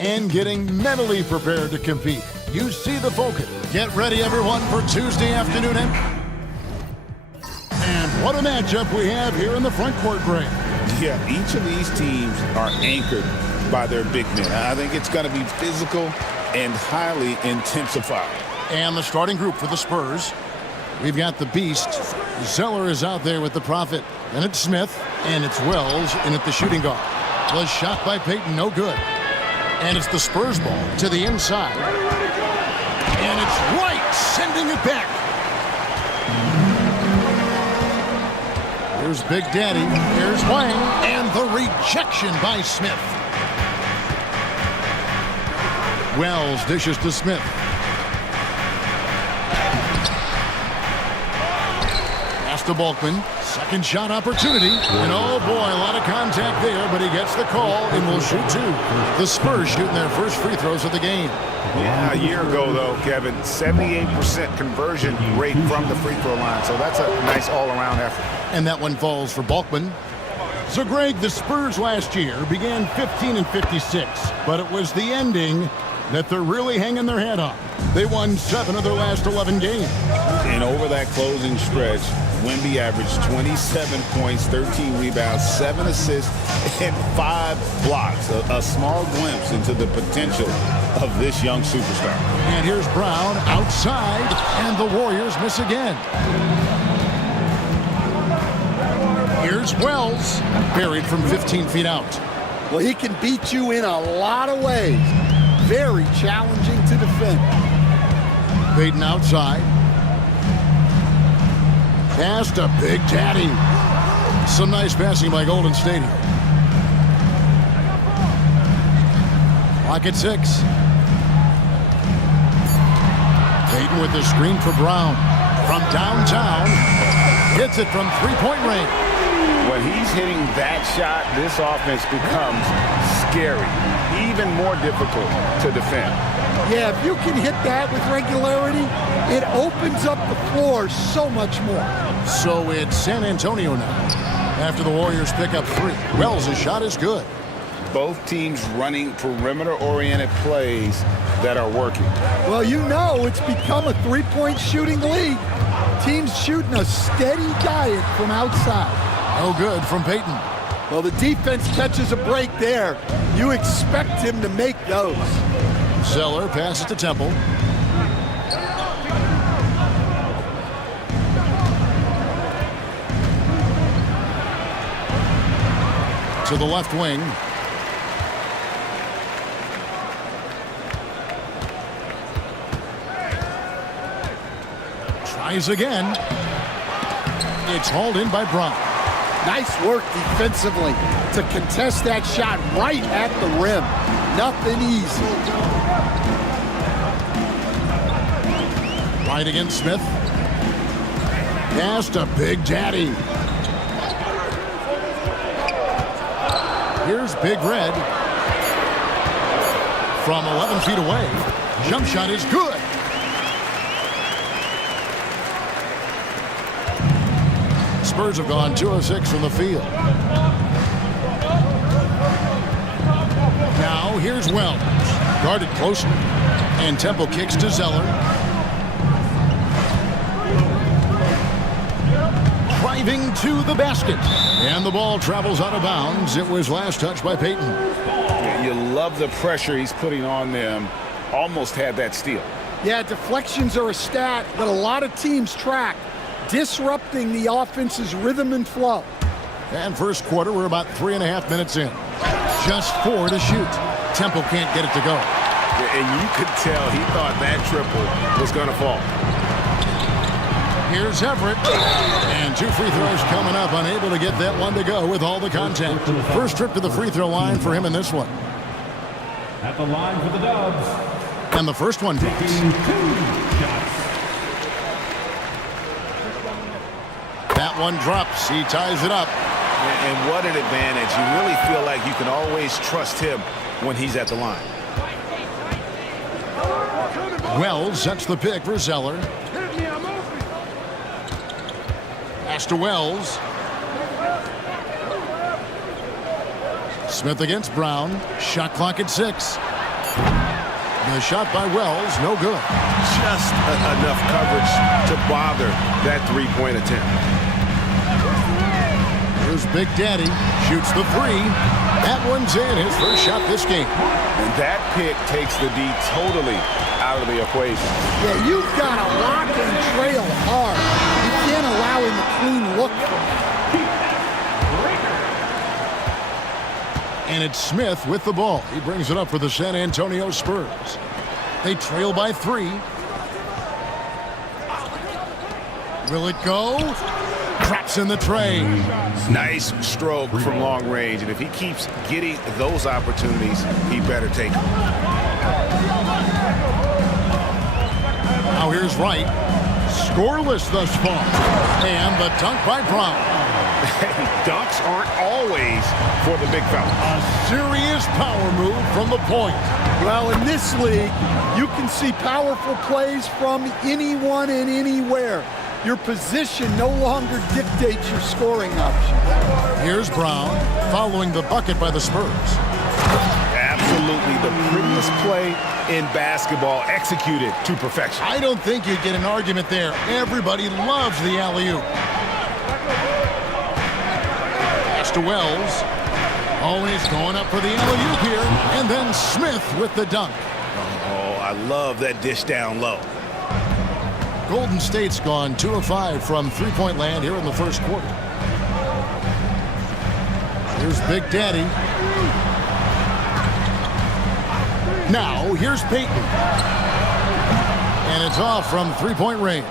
and getting mentally prepared to compete. You see the focus. Get ready, everyone, for Tuesday afternoon. And what a matchup we have here in the front court, Greg. Yeah, each of these teams are anchored by their big men. I think it's going to be physical and highly intensified. And the starting group for the Spurs. We've got the Beast. Zeller is out there with the Prophet. And it's Smith. And it's Wells in at the shooting guard. Was shot by Payton, no good. And it's the Spurs ball to the inside. And it's Wright sending it back. Here's Big Daddy. Here's Wang. And the rejection by Smith. Wells dishes to Smith. Pass to Balkman. Second shot opportunity. And oh boy, a lot of contact there, but he gets the call and will shoot two. The Spurs shooting their first free throws of the game. Yeah, a year ago, though, Kevin, 78% conversion rate from the free throw line. So that's a nice all-around effort. And that one falls for Balkman. So, Greg, the Spurs last year began 15-56, but it was the ending that they're really hanging their head on. They won 7 of their last 11 games. And over that closing stretch, Wemby averaged 27 points, 13 rebounds, 7 assists, and 5 blocks. A small glimpse into the potential of this young superstar. And here's Brown outside, and the Warriors miss again. Here's Wells, buried from 15 feet out. Well, he can beat you in a lot of ways. Very challenging to defend. Payton outside. Pass to Big Daddy. Some nice passing by Golden State here. Clock at 6. Payton with the screen for Brown. From downtown. Hits it from three-point range. When he's hitting that shot, this offense becomes scary. Even more difficult to defend. Yeah, if you can hit that with regularity, it opens up the floor so much more. So it's San Antonio now. After the Warriors pick up 3. Wells' shot is good. Both teams running perimeter-oriented plays that are working. Well, you know it's become a three-point shooting league. Teams shooting a steady diet from outside. No good from Payton. Well, the defense catches a break there. You expect him to make those. Zeller passes to Temple. To the left wing. Tries again. It's hauled in by Brown. Nice work defensively to contest that shot right at the rim. Nothing easy. Right against Smith. Pass to Big Daddy. Here's Big Red. From 11 feet away. Jump shot is good. Spurs have gone 2 of 6 from the field. Now here's Wells. Guarded closely. And Temple kicks to Zeller. Driving to the basket. And the ball travels out of bounds. It was last touched by Payton. You love the pressure he's putting on them. Almost had that steal. Yeah, deflections are a stat that a lot of teams track, disrupting the offense's rhythm and flow. And first quarter, we're about 3.5 minutes in. Just 4 to shoot. Temple can't get it to go. And you could tell he thought that triple was going to fall. Here's Everett. And 2 free throws coming up. Unable to get that one to go with all the contact. First trip to the free throw line for him in this one. At the line for the Dubs. And the first one drops. That one drops. He ties it up. And what an advantage. You really feel like you can always trust him when he's at the line. Wells sets the pick for Zeller. Pass to Wells. Smith against Brown. Shot clock at 6. The shot by Wells, no good. Just enough coverage to bother that three-point attempt. Here's Big Daddy, shoots the three. That one's in, his first shot this game. And that pick takes the D totally out of the equation. Yeah, you've got to lock and trail hard. You can't allow him a clean look from that. And it's Smith with the ball. He brings it up for the San Antonio Spurs. They trail by 3. Will it go? Traps in the tray. Nice stroke from long range, and if he keeps getting those opportunities, he better take them. Now here's Wright. Scoreless thus far. And the dunk by Brown. Dunks aren't always for the big fella. A serious power move from the point. Well, in this league, you can see powerful plays from anyone and anywhere. Your position no longer dictates your scoring option. Here's Brown following the bucket by the Spurs. Absolutely the prettiest play in basketball, executed to perfection. I don't think you get an argument there. Everybody loves the alley-oop. Pass to Wells. Always going up for the alley-oop here. And then Smith with the dunk. Oh, I love that dish down low. Golden State's gone 2 of 5 from three-point land here in the first quarter. Here's Big Daddy. Now, here's Payton. And it's off from three-point range.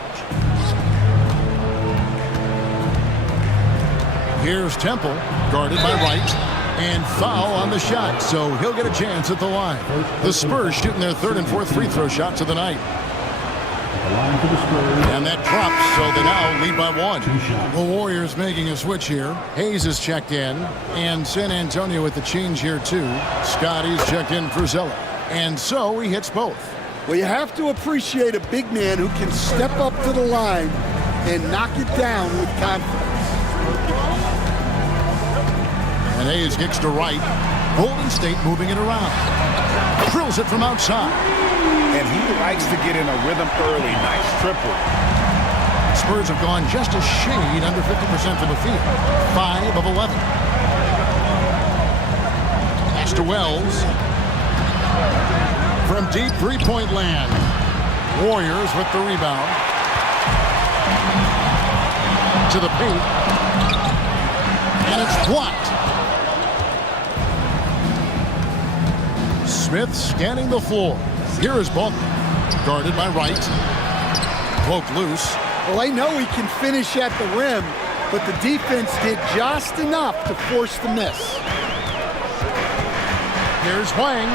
Here's Temple, guarded by Wright. And foul on the shot, so he'll get a chance at the line. The Spurs shooting their 3rd and 4th free throw shots of the night. And that drops, so they now lead by 1. The Warriors making a switch here. Hayes is checked in, and San Antonio with the change here too. Scotty's checked in for Zeller, and so he hits both. Well, you have to appreciate a big man who can step up to the line and knock it down with confidence. And Hayes kicks to Wright. Golden State moving it around. Drills it from outside. And he likes to get in a rhythm early. Nice triple. Spurs have gone just a shade under 50% from the field. 5 of 11. Pass to Wells. From deep three-point land. Warriors with the rebound. To the paint. And it's blocked. Smith scanning the floor. Here is Buck, guarded by Wright. Poke loose. Well, they know he can finish at the rim, but the defense did just enough to force the miss. Here's Wang.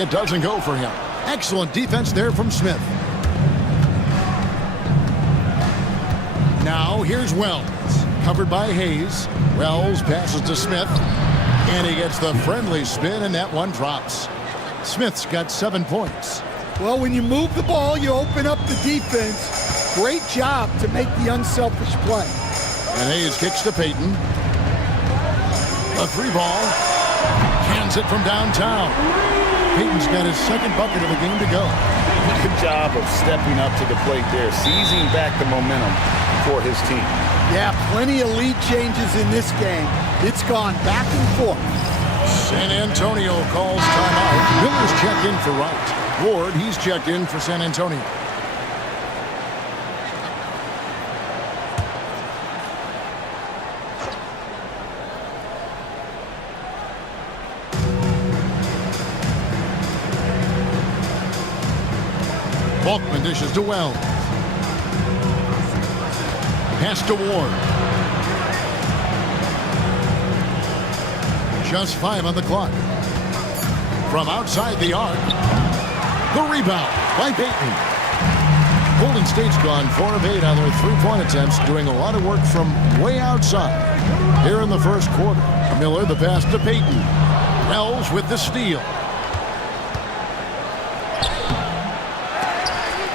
It doesn't go for him. Excellent defense there from Smith. Now here's Wells, covered by Hayes. Wells passes to Smith, and he gets the friendly spin, and that one drops. Smith's got 7 points. Well, when you move the ball, you open up the defense. Great job to make the unselfish play. And Hayes kicks to Payton. A 3-ball. Cans it from downtown. Payton's got his 2nd bucket of the game to go. Good job of stepping up to the plate there, seizing back the momentum for his team. Yeah, plenty of lead changes in this game. It's gone back and forth. San Antonio calls timeout. Miller's checked in for Wright. Ward, he's checked in for San Antonio. Balkman dishes to Wells. Pass to Ward. Just 5 on the clock. From outside the arc. The rebound by Payton. Golden State's gone 4 of 8 on their three-point attempts, doing a lot of work from way outside. Here in the first quarter, Miller the pass to Payton. Wells with the steal.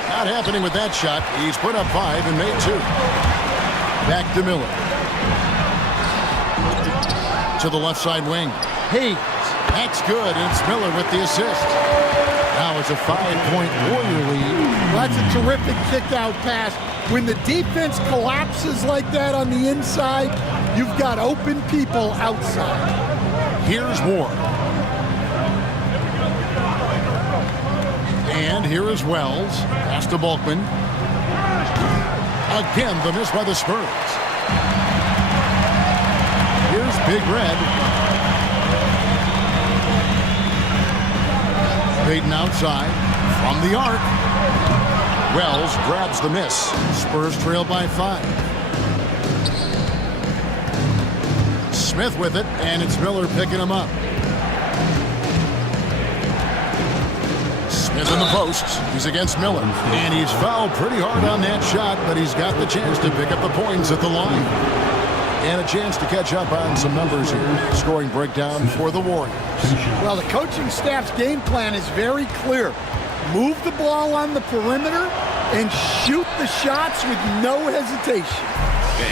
Not happening with that shot. He's put up 5 and made 2. Back to Miller. To the left side wing. Hayes That's good, and it's Miller with the assist. Now it's a 5-point Warrior lead. Well, that's a terrific kick-out pass. When the defense collapses like that on the inside, you've got open people outside. Here's Ward. And here is Wells. Pass to Bulkman. Again, the miss by the Spurs. Here's Big Red. Payton outside from the arc. Wells grabs the miss. Spurs trail by 5. Smith with it, and it's Miller picking him up. Smith in the post. He's against Miller. And he's fouled pretty hard on that shot, but he's got the chance to pick up the points at the line. And a chance to catch up on some numbers here. Scoring breakdown for the Warriors. Well, the coaching staff's game plan is very clear. Move the ball on the perimeter and shoot the shots with no hesitation.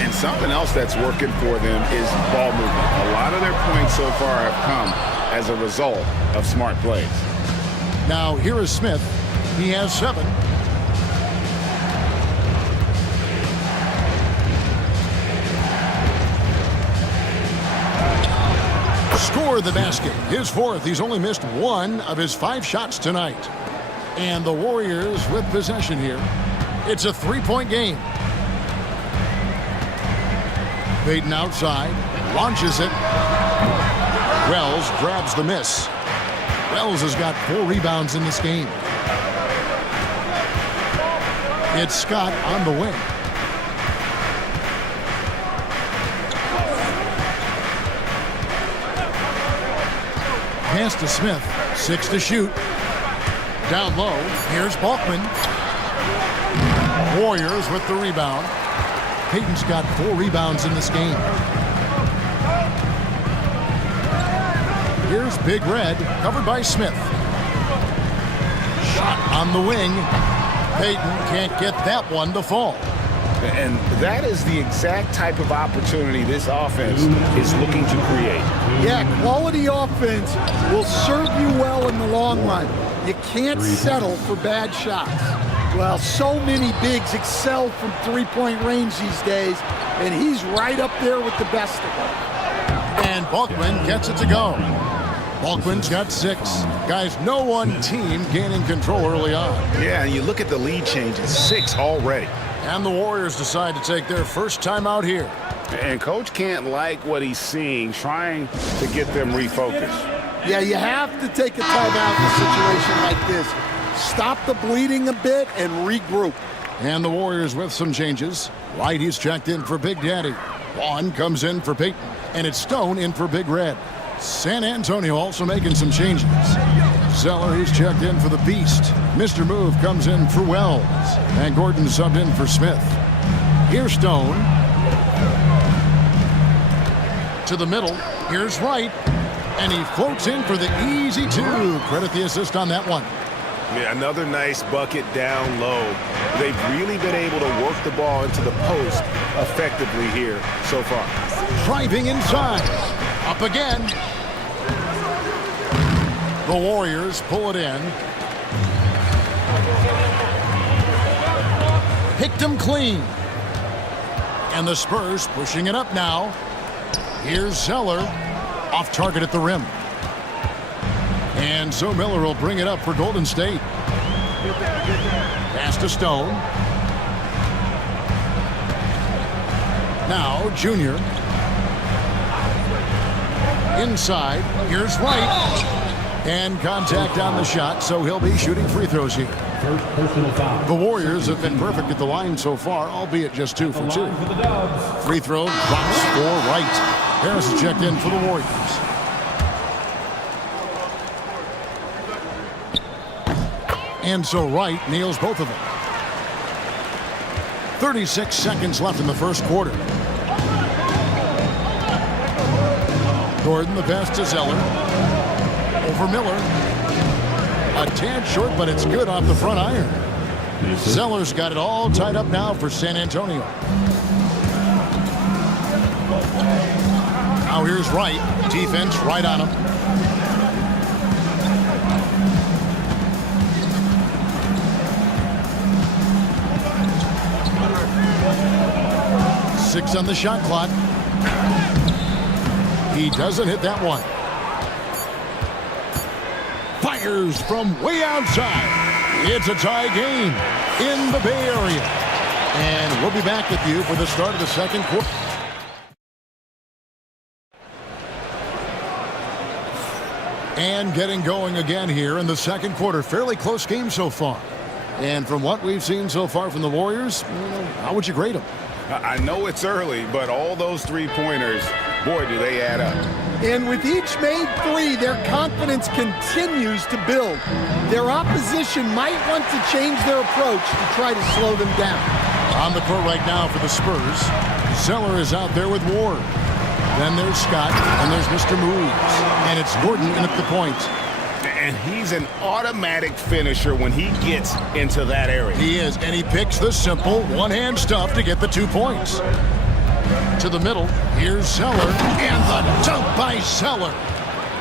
And something else that's working for them is ball movement. A lot of their points so far have come as a result of smart plays. Now here is Smith. He has 7. Score the basket. His 4th. He's only missed 1 of his 5 shots tonight. And the Warriors with possession here. It's a 3-point game. Payton outside. Launches it. Wells grabs the miss. Wells has got 4 rebounds in this game. It's Scott on the wing. Pass to Smith. 6 to shoot. Down low. Here's Bulkman. Warriors with the rebound. Payton's got 4 rebounds in this game. Here's Big Red, covered by Smith. Shot on the wing. Payton can't get that one to fall. And that is the exact type of opportunity this offense is looking to create. Yeah, quality offense will serve you well in the long run. You can't settle for bad shots. Well, so many bigs excel from 3-point range these days, and he's right up there with the best of them. And Bulkman gets it to go. Bulkman's got 6. Guys, no one team gaining control early on. Yeah, and you look at the lead change, it's 6 already. And the Warriors decide to take their first time out here. And Coach can't like what he's seeing, trying to get them refocused. Yeah, you have to take a timeout in a situation like this. Stop the bleeding a bit and regroup. And the Warriors with some changes. White, he's checked in for Big Daddy. Vaughn comes in for Payton. And it's Stone in for Big Red. San Antonio also making some changes. Zeller, he's checked in for the Beast. Mr. Move comes in for Wells. And Gordon subbed in for Smith. Here's Stone. To the middle. Here's Wright. And he floats in for the easy 2. Credit the assist on that one. Yeah, another nice bucket down low. They've really been able to work the ball into the post effectively here so far. Driving inside. Up again. The Warriors pull it in. Picked him clean. And the Spurs pushing it up now. Here's Zeller. Off target at the rim. And so Miller will bring it up for Golden State. Pass to Stone. Now Junior. Inside. Here's Wright. And contact on the shot, so he'll be shooting free throws here. First personal foul. The Warriors have been perfect at the line so far, albeit just 2 for 2. For the Dubs. Free throw drops for Wright. Harris is checked in for the Warriors. And so Wright nails both of them. 36 seconds left in the first quarter. Gordon, the pass to Zeller. Over Miller. A tad short, but it's good off the front iron. Zeller's got it all tied up now for San Antonio. Now here's Wright. Defense right on him. 6 on the shot clock. He doesn't hit that one. Fires from way outside. It's a tie game in the Bay Area. And we'll be back with you for the start of the second quarter. And getting going again here in the second quarter. Fairly close game so far. And from what we've seen so far from the Warriors, how would you grade them? I know it's early, but all those three-pointers, boy, do they add up. And with each made three, their confidence continues to build. Their opposition might want to change their approach to try to slow them down. On the court right now for the Spurs, Zeller is out there with Ward. Then there's Scott, and there's Mr. Moves. And it's Gordon in at the point. And he's an automatic finisher when he gets into that area. He is, and he picks the simple one-hand stuff to get the 2 points. To the middle, here's Zeller, and the dunk by Zeller.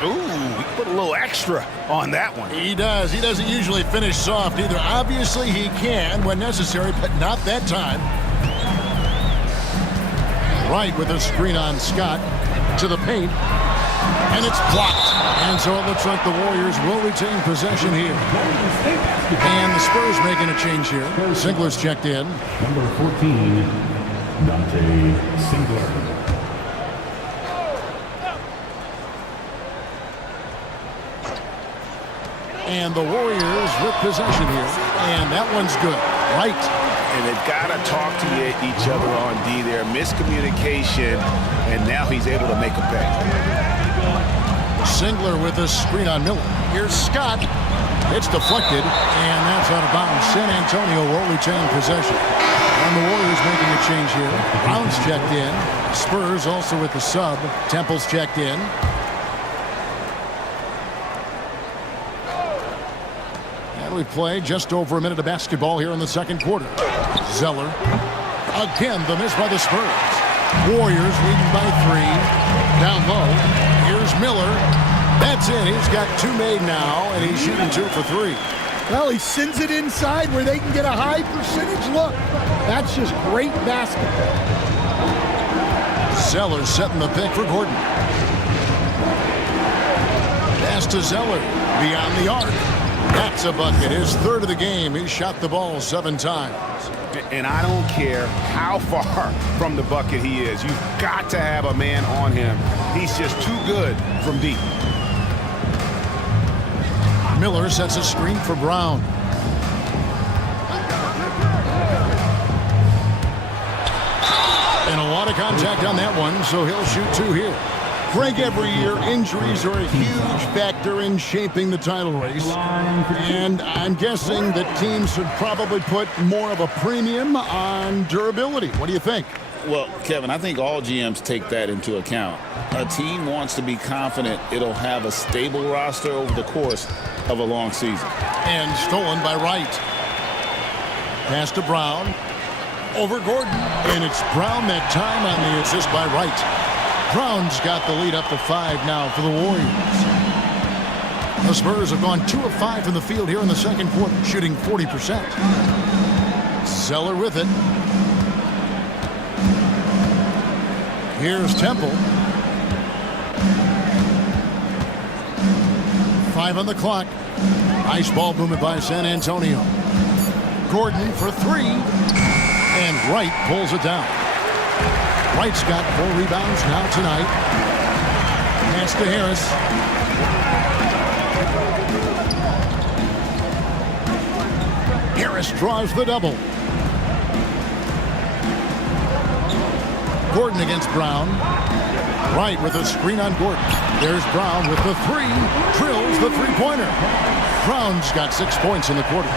Ooh, he put a little extra on that one. He does. He doesn't usually finish soft either. Obviously, he can when necessary, but not that time. Right with a screen on Scott to the paint, and it's blocked. And so it looks like the Warriors will retain possession here. And the Spurs making a change here. Singler's checked in. Number 14, Dante Singler. And the Warriors with possession here. And that one's good. Right. And they've got to talk to each other on D there. Miscommunication, and now he's able to make a pay. Singler with a screen on Miller. Here's Scott. It's deflected, and that's out of bounds. San Antonio will retain possession. And the Warriors making a change here. Brown's checked in. Spurs also with the sub. Temple's checked in. And we play just over a minute of basketball here in the second quarter. Zeller. Again, the miss by the Spurs. Warriors leading by 3. Down low. Here's Miller. That's it. He's got 2 made now, and he's shooting 2 for 3. Well, he sends it inside where they can get a high percentage look. That's just great basketball. Zeller setting the pick for Gordon. Pass to Zeller. Beyond the arc. That's a bucket. His 3rd of the game. He shot the ball 7 times. And I don't care how far from the bucket he is. You've got to have a man on him. He's just too good from deep. Miller sets a screen for Brown. And a lot of contact on that one, so he'll shoot 2 here. Frank, every year, injuries are a huge factor in shaping the title race. And I'm guessing that teams should probably put more of a premium on durability. What do you think? Well, Kevin, I think all GMs take that into account. A team wants to be confident it'll have a stable roster over the course of a long season. And stolen by Wright. Pass to Brown. Over Gordon. And it's Brown that time on the assist by Wright. Brown's got the lead up to 5 now for the Warriors. The Spurs have gone 2 of 5 from the field here in the second quarter, shooting 40%. Zeller with it. Here's Temple. 5 on the clock. Nice ball movement by San Antonio. Gordon for 3. And Wright pulls it down. Wright's got 4 rebounds now tonight. Pass to Harris. Harris draws the double. Gordon against Brown. Wright with a screen on Gordon. There's Brown with the 3. Drills the 3-pointer. Brown's got 6 points in the quarter.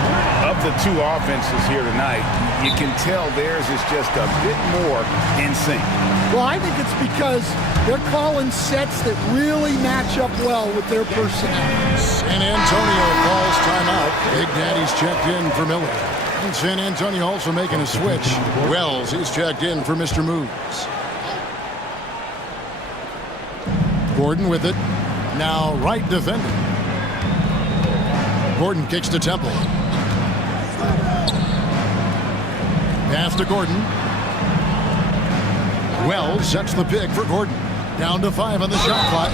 Of the 2 offenses here tonight, you can tell theirs is just a bit more in sync. Well, I think it's because they're calling sets that really match up well with their personnel. San Antonio calls timeout. Big Daddy's checked in for Miller. And San Antonio also making a switch. Wells, he's checked in for Mr. Moves. Gordon with it. Now Wright defending. Gordon kicks to Temple. Pass to Gordon. Wells sets the pick for Gordon. Down to 5 on the shot clock.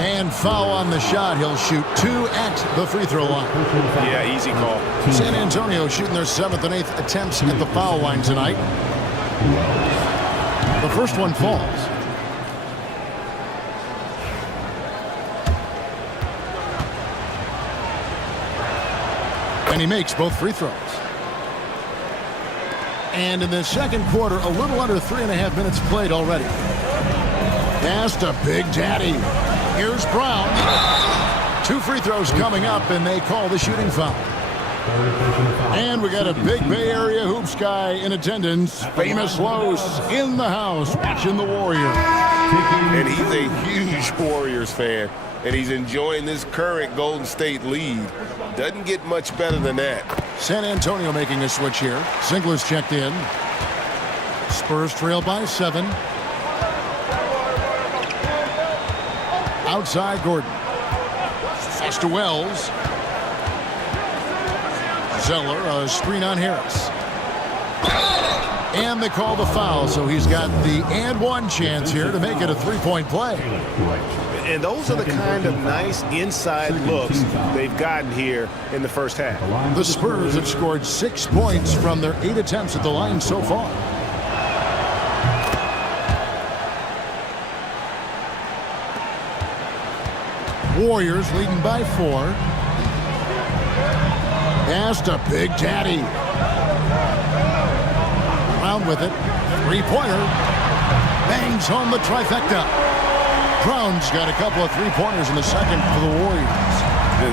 And foul on the shot. He'll shoot 2 at the free throw line. Yeah, easy call. San Antonio shooting their 7th and 8th attempts at the foul line tonight. The first one falls. And he makes both free throws. And in the second quarter, a little under 3.5 minutes played already. Pass to Big Daddy. Here's Brown. 2 free throws coming up, and they call the shooting foul. And we got a big Bay Area hoops guy in attendance. Famous Los in the house watching the Warriors. And he's a huge Warriors fan, and he's enjoying this current Golden State lead. Doesn't get much better than that. San Antonio making a switch here. Ziegler's checked in. Spurs trail by 7. Outside Gordon. Pass to Wells. Zeller, a screen on Harris. And they call the foul, so he's got the and one chance here to make it a 3-point play. And those are the kind of nice inside looks they've gotten here in the first half. The Spurs have scored 6 points from their 8 attempts at the line so far. Warriors leading by 4. Pass to Big Daddy. Brown with it. 3-pointer. Bangs home the trifecta. Brown's got a couple of 3-pointers in the second for the Warriors.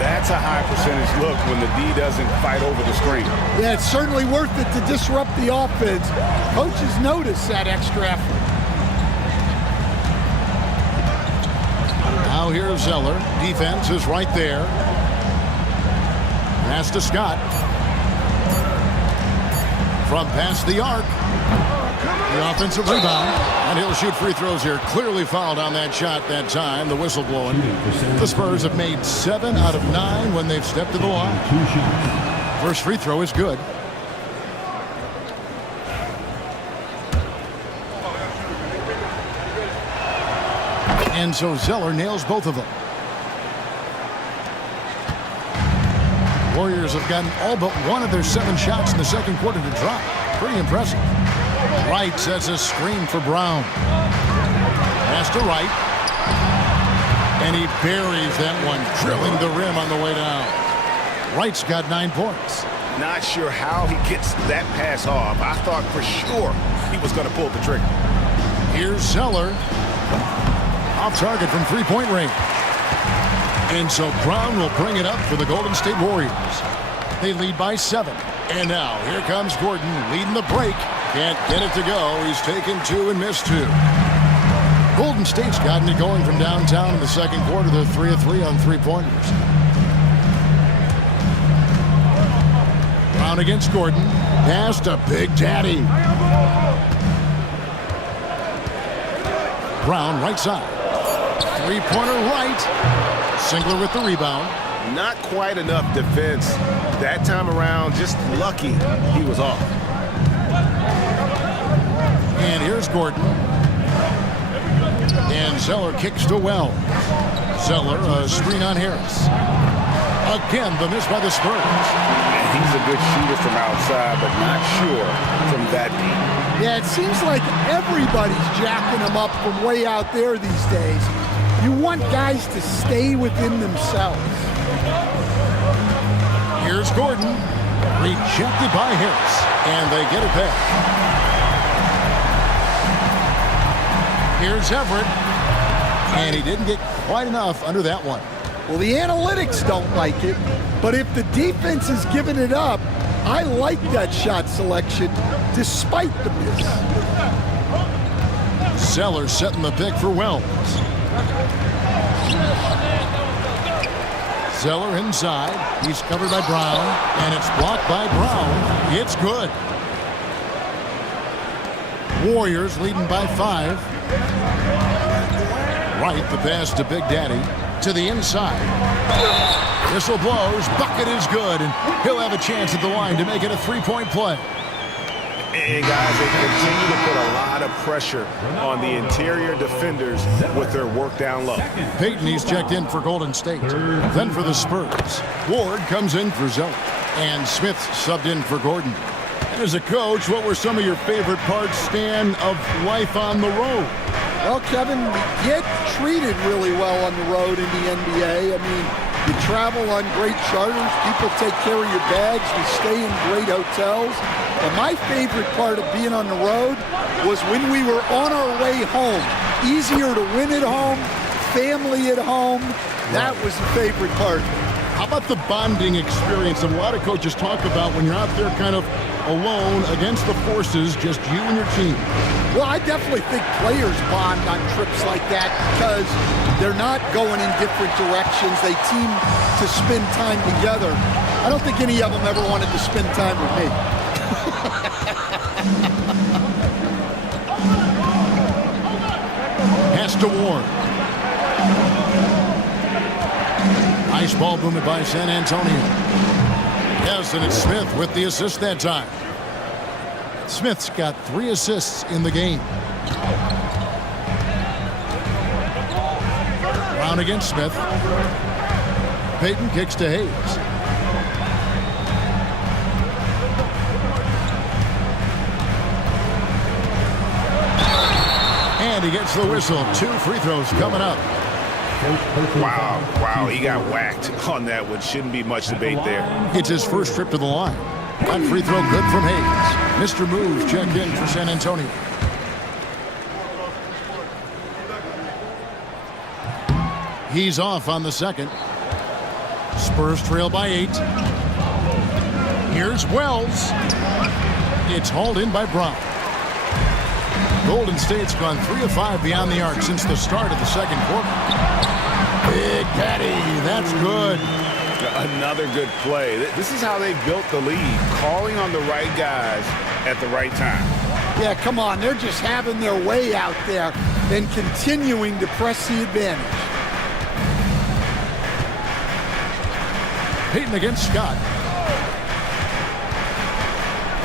That's a high percentage look when the D doesn't fight over the screen. Yeah, it's certainly worth it to disrupt the offense. Coaches notice that extra effort. Now here's Zeller. Defense is right there. Pass to Scott. From past the arc. The offensive rebound. And he'll shoot free throws here. Clearly fouled on that shot that time. The whistle blowing. The Spurs have made 7 out of 9 when they've stepped to the line. First free throw is good. And so Zeller nails both of them. Warriors have gotten all but one of their 7 shots in the second quarter to drop. Pretty impressive. Wright sets a screen for Brown. Pass to Wright. And he buries that one, drilling the rim on the way down. Wright's got 9 points. Not sure how he gets that pass off. I thought for sure he was going to pull the trigger. Here's Zeller. Off target from 3-point range. And so Brown will bring it up for the Golden State Warriors. They lead by 7. And now here comes Gordon leading the break. Can't get it to go. He's taken 2 and missed 2. Golden State's gotten it going from downtown in the second quarter. They're 3 of 3 on 3-pointers. Brown against Gordon. Pass to Big Daddy. Brown right side. 3-pointer right. Ziegler with the rebound. Not quite enough defense that time around. Just lucky he was off. And here's Gordon. And Zeller kicks to Wells. Zeller, a screen on Harris. Again, the miss by the Spurs. He's a good shooter from outside, but not sure from that deep. Yeah, it seems like everybody's jacking them up from way out there these days. You want guys to stay within themselves. Here's Gordon. Rejected by Harris. And they get it back. Here's Everett. And he didn't get quite enough under that one. Well, the analytics don't like it, but if the defense is giving it up, I like that shot selection despite the miss. Zeller setting the pick for Wells. Zeller inside. He's covered by Brown, and it's blocked by Brown. It's good. Warriors leading by 5. Wright, the pass to Big Daddy. To the inside. Whistle blows. Bucket is good, and he'll have a chance at the line to make it a 3-point play. And guys, they continue to put a lot of pressure on the interior defenders with their work down low. Payton, he's checked in for Golden State. Then for the Spurs, Ward comes in for Zeller. And Smith subbed in for Gordon. And as a coach, what were some of your favorite parts, Stan, of life on the road? Well, Kevin, we get treated really well on the road in the NBA. I mean, you travel on great charters. People take care of your bags. We stay in great hotels. But my favorite part of being on the road was when we were on our way home. Easier to win at home, family at home. That was the favorite part. How about the bonding experience that a lot of coaches talk about when you're out there kind of alone against the forces, just you and your team? Well, I definitely think players bond on trips like that because they're not going in different directions. They team to spend time together. I don't think any of them ever wanted to spend time with me. Pass to Ward. Nice ball movement by San Antonio. Yes, and it's Smith with the assist that time. Smith's got 3 assists in the game. Brown against Smith. Payton kicks to Hayes. And he gets the whistle. 2 free throws coming up. Wow, he got whacked on that one. Shouldn't be much debate there. It's his first trip to the line. That free throw good from Hayes. Mr. Moves checked in for San Antonio. He's off on the second. Spurs trail by 8. Here's Wells. It's hauled in by Brown. Golden State's gone 3 of 5 beyond the arc since the start of the second quarter. Big Daddy, that's good. Another good play. This is how they built the lead, calling on the right guys at the right time. Yeah, come on. They're just having their way out there and continuing to press the advantage. Payton against Scott.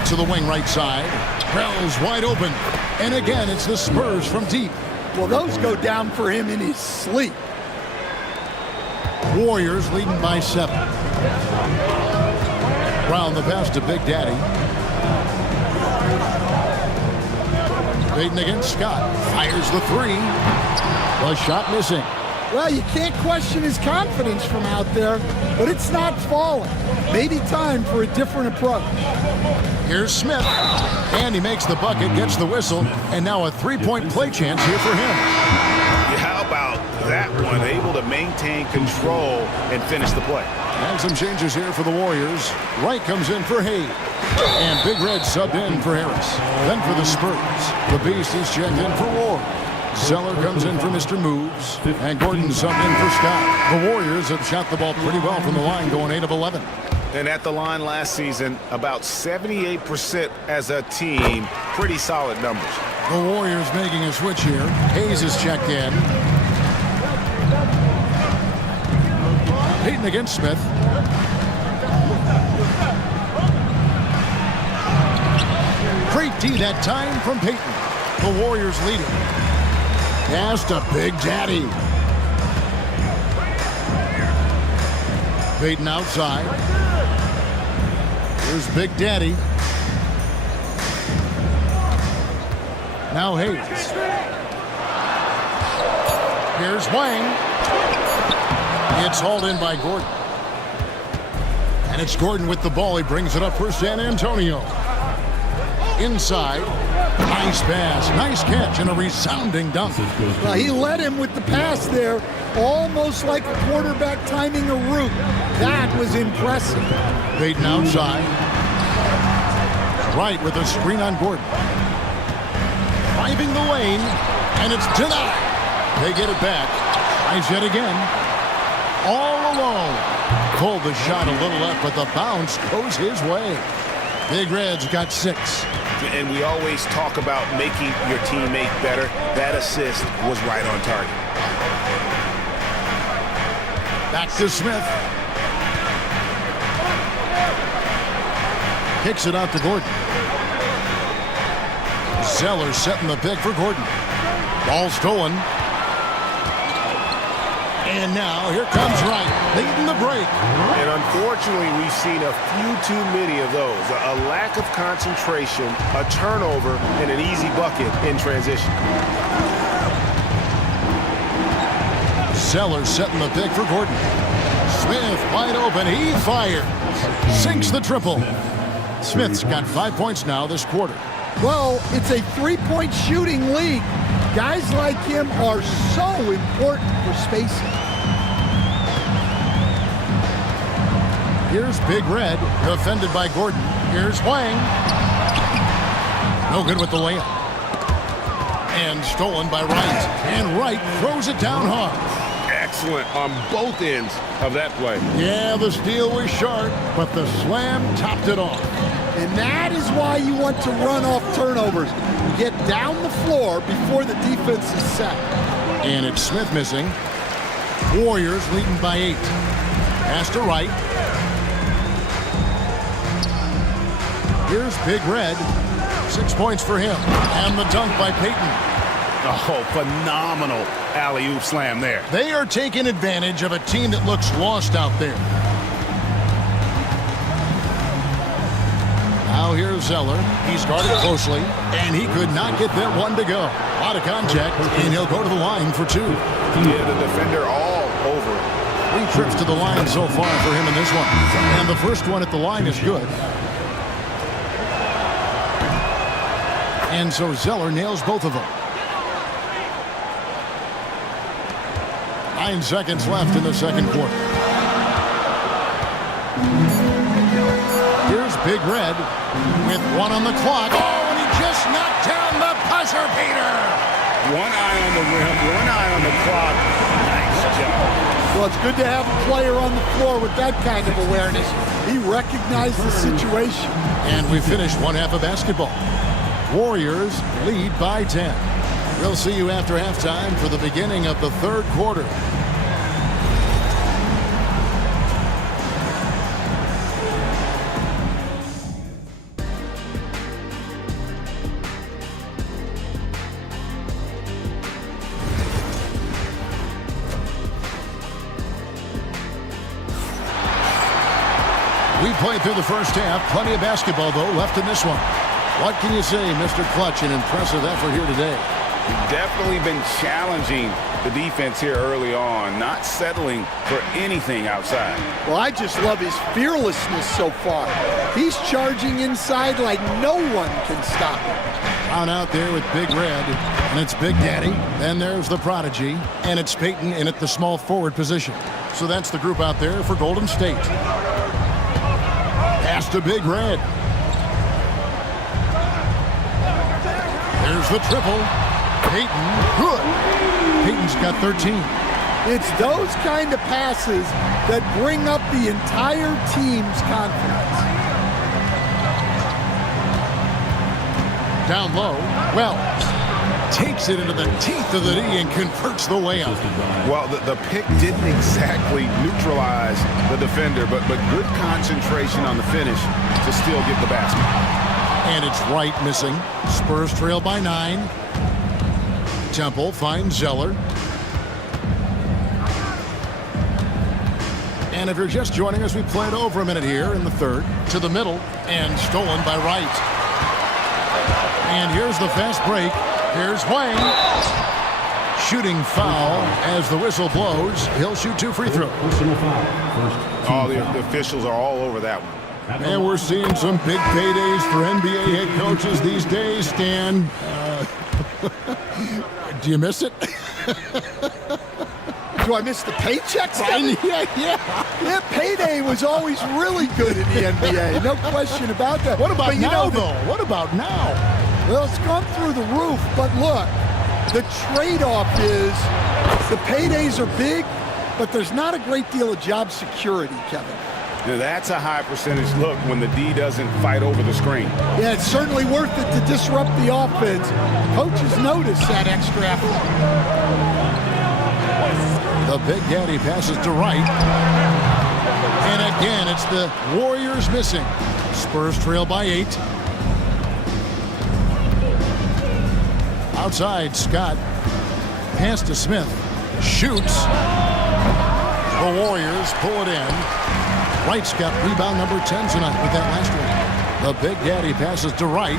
To the wing right side. Wells wide open. And again, it's the Spurs from deep. Well, those go down for him in his sleep. Warriors leading by 7. Brown the pass to Big Daddy. Payton against Scott. Fires the 3. The shot missing. Well, you can't question his confidence from out there, but it's not falling. Maybe time for a different approach. Here's Smith. And he makes the bucket, gets the whistle, and now a 3-point play chance here for him. Yeah, how about that one? Able to maintain control and finish the play. And some changes here for the Warriors. Wright comes in for Hayes. And Big Red subbed in for Harris. Then for the Spurs, the Beast is checked in for Ward. Zeller comes in for Mr. Moves. And Gordon subbed in for Scott. The Warriors have shot the ball pretty well from the line, going 8 of 11. And at the line last season, about 78% as a team. Pretty solid numbers. The Warriors making a switch here. Hayes is checked in. Payton against Smith. Great D that time from Payton. The Warriors leading. Pass to Big Daddy. Payton outside. Here's Big Daddy. Now Hayes. Here's Wang. It's hauled in by Gordon. And it's Gordon with the ball. He brings it up for San Antonio. Inside. Nice pass. Nice catch and a resounding dunk. Well, he led him with the pass there, almost like a quarterback timing a route. That was impressive. Payton outside. Wright with a screen on Gordon. Driving the lane, and it's denied. They get it back. Tries yet again. All alone. Pulled the shot a little left, but the bounce goes his way. Big Red's got 6. And we always talk about making your teammate better. That assist was right on target. Back to Smith. Kicks it out to Gordon. Zeller setting the pick for Gordon. Ball stolen. And now here comes Wright, leading the break. And unfortunately, we've seen a few too many of those. A lack of concentration, a turnover, and an easy bucket in transition. Zeller setting the pick for Gordon. Smith wide open. He fires. Sinks the triple. Smith's got 5 points now this quarter. Well, it's a three-point shooting league. Guys like him are so important for spacing. Here's Big Red, defended by Gordon. Here's Wang. No good with the layup. And stolen by Wright. And Wright throws it down hard. Excellent on both ends of that play. Yeah, the steal was sharp, but the slam topped it off. And that is why you want to run off turnovers. Get down the floor before the defense is set. And it's Smith missing. Warriors leading by 8. Pass to Wright. Here's Big Red. 6 points for him. And the dunk by Payton. Oh, phenomenal alley-oop slam there. They are taking advantage of a team that looks lost out there. Now here's Zeller. He's guarded closely, and he could not get that one to go. A lot of contact, and he'll go to the line for 2. Yeah, the defender all over. 3 trips to the line so far for him in this one. And the first one at the line is good. And so Zeller nails both of them. 9 seconds left in the second quarter. Here's Big Red with 1 on the clock. Oh, and he just knocked down the buzzer beater. 1 eye on the rim, 1 eye on the clock. Nice job. Well, it's good to have a player on the floor with that kind of awareness. He recognized the situation. And we finished one half of basketball. Warriors lead by 10. We'll see you after halftime for the beginning of the third quarter. We played through the first half. Plenty of basketball, though, left in this one. What can you say, Mr. Clutch? An impressive effort here today. Definitely been challenging the defense here early on, not settling for anything outside. Well, I just love his fearlessness so far. He's charging inside like no one can stop him. On out there with Big Red, and it's Big Daddy. Then there's the Prodigy, and it's Payton in at the small forward position. So that's the group out there for Golden State. Pass to Big Red. There's the triple. Payton, good. Payton's got 13. It's those kind of passes that bring up the entire team's confidence. Down low, Wells takes it into the teeth of the knee and converts the layup. Well, the pick didn't exactly neutralize the defender, but good concentration on the finish to still get the basket. And it's Wright missing. Spurs trail by 9. Temple finds Zeller. And if you're just joining us, we played over a minute here in the third. To the middle, and stolen by Wright. And here's the fast break. Here's Wang. Shooting foul as the whistle blows. He'll shoot 2 free throws. Oh, the officials are all over that one. And we're seeing some big paydays for NBA head coaches these days, Stan. Do you miss it? Do I miss the paychecks? Yeah. Payday was always really good in the NBA. No question about that. What about now, though? What about now? Well, it's gone through the roof, but look, the trade-off is the paydays are big, but there's not a great deal of job security, Kevin. Now, that's a high percentage look when the D doesn't fight over the screen. Yeah, it's certainly worth it to disrupt the offense. Coaches notice that extra effort. The Big Daddy passes to Wright. And again, it's the Warriors missing. Spurs trail by 8. Outside, Scott. Pass to Smith. Shoots. The Warriors pull it in. Wright's got rebound number 10 tonight with that last one. The Big Daddy passes to Wright.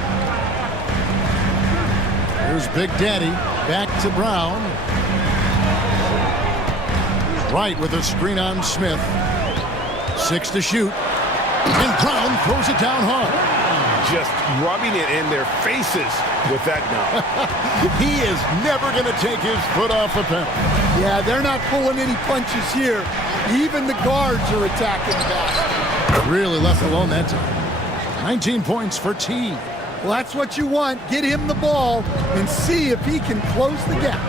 Here's Big Daddy. Back to Brown. Wright with a screen on Smith. 6 to shoot. And Brown throws it down hard. Just rubbing it in their faces with that dunk. He is never going to take his foot off the pedal. Yeah, they're not pulling any punches here. Even the guards are attacking the basket. Really left alone that time. 19 points for T. Well, that's what you want. Get him the ball and see if he can close the gap.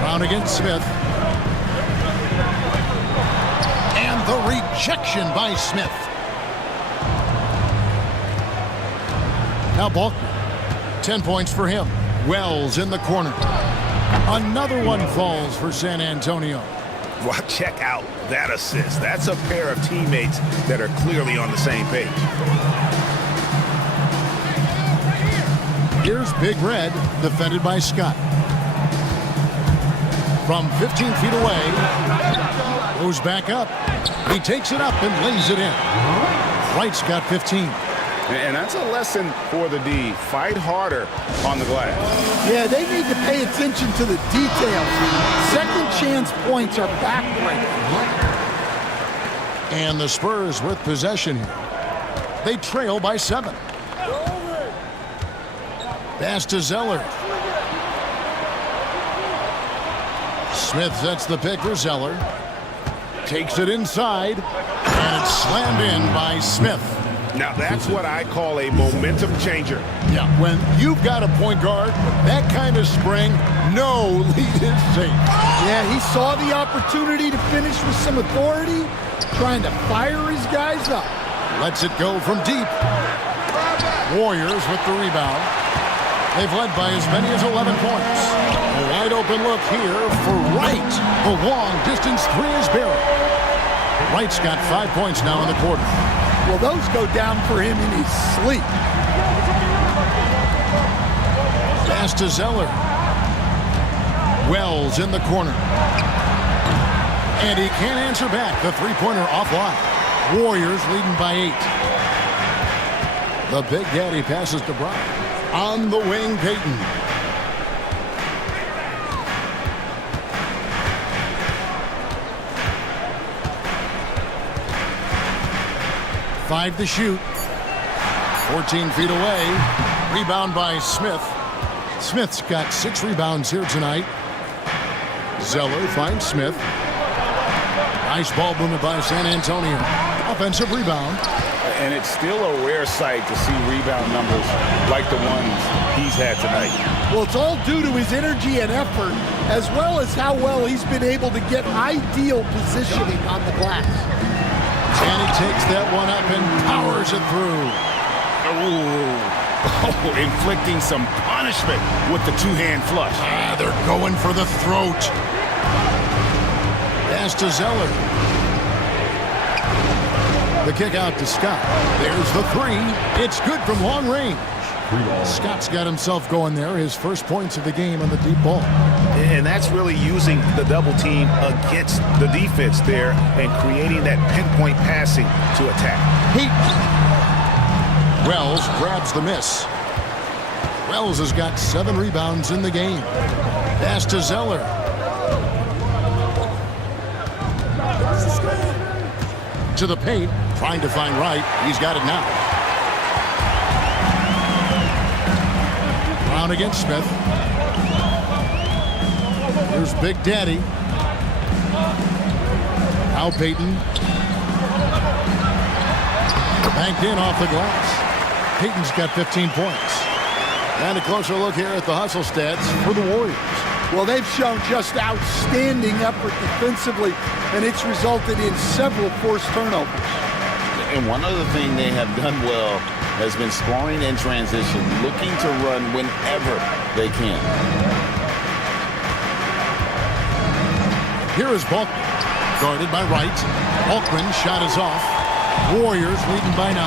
Brown against Smith. And the rejection by Smith. Now Balkman. 10 points for him. Wells in the corner. Another one falls for San Antonio. Well, check out that assist. That's a pair of teammates that are clearly on the same page. Here's Big Red, defended by Scott. From 15 feet away, goes back up. He takes it up and lays it in. Wright's got 15. And that's a lesson for the D. Fight harder on the glass. Yeah, they need to pay attention to the details. Second chance points are backbreaking. And the Spurs with possession here. They trail by 7. Pass to Zeller. Smith sets the pick for Zeller. Takes it inside. And it's slammed in by Smith. Now, that's what I call a momentum changer. Yeah, when you've got a point guard, that kind of spring, no lead is safe. Yeah, he saw the opportunity to finish with some authority, trying to fire his guys up. Lets it go from deep. Warriors with the rebound. They've led by as many as 11 points. A wide open look here for Wright. The long distance 3 is buried. Wright's got 5 points now in the quarter. Well, those go down for him in his sleep. Pass to Zeller. Wells in the corner. And he can't answer back. The three-pointer offline. Warriors leading by 8. The Big Daddy passes to Brown. On the wing, Payton. Five to shoot. 14 feet away. Rebound by Smith. Smith's got 6 rebounds here tonight. Zeller finds Smith. Nice ball movement by San Antonio. Offensive rebound. And it's still a rare sight to see rebound numbers like the ones he's had tonight. Well, it's all due to his energy and effort, as well as how well he's been able to get ideal positioning on the glass. And he takes that one up and powers it through. Oh, inflicting some punishment with the two-hand flush. They're going for the throat. Pass to Zeller. The kick out to Scott. There's the 3. It's good from long range. Scott's got himself going there. His first points of the game on the deep ball. And that's really using the double team against the defense there and creating that pinpoint passing to attack. Wells grabs the miss. Wells has got 7 rebounds in the game. Pass to Zeller. To the paint, trying to find Wright. He's got it now. Brown against Smith. Here's Big Daddy. Now Payton. Banked in off the glass. Payton's got 15 points. And a closer look here at the hustle stats for the Warriors. Well, they've shown just outstanding effort defensively, and it's resulted in several forced turnovers. And one other thing they have done well has been scoring in transition, looking to run whenever they can. Here is Balkman, guarded by Wright. Balkman shot is off. Warriors leading by 9.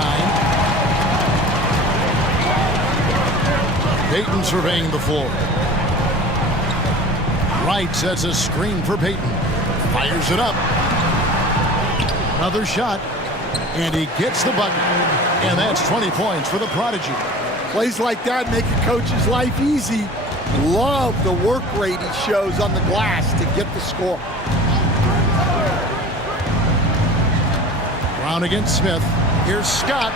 Payton surveying the floor. Wright sets a screen for Payton. Fires it up. Another shot. And he gets the bucket. And that's 20 points for the prodigy. Plays like that make a coach's life easy. Love the work rate he shows on the glass to get the score. Brown against Smith. Here's Scott.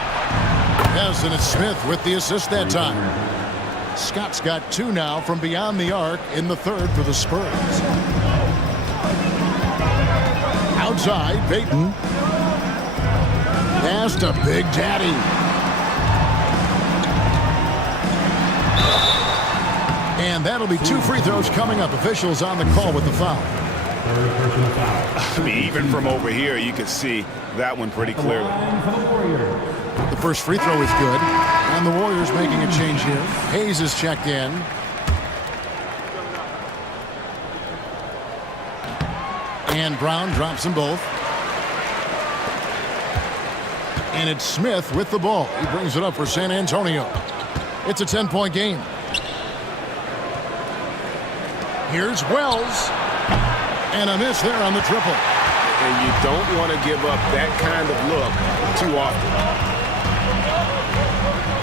Yes, and it's Smith with the assist that time. Scott's got 2 now from beyond the arc in the third for the Spurs. Outside, Payton. Pass to Big Daddy. And that'll be 2 free throws coming up. Officials on the call with the foul. I mean, even from over here, you can see that one pretty clearly. The first free throw is good. And the Warriors making a change here. Hayes is checked in. And Brown drops them both. And it's Smith with the ball. He brings it up for San Antonio. It's a 10-point game. Here's Wells. And a miss there on the triple. And you don't want to give up that kind of look too often.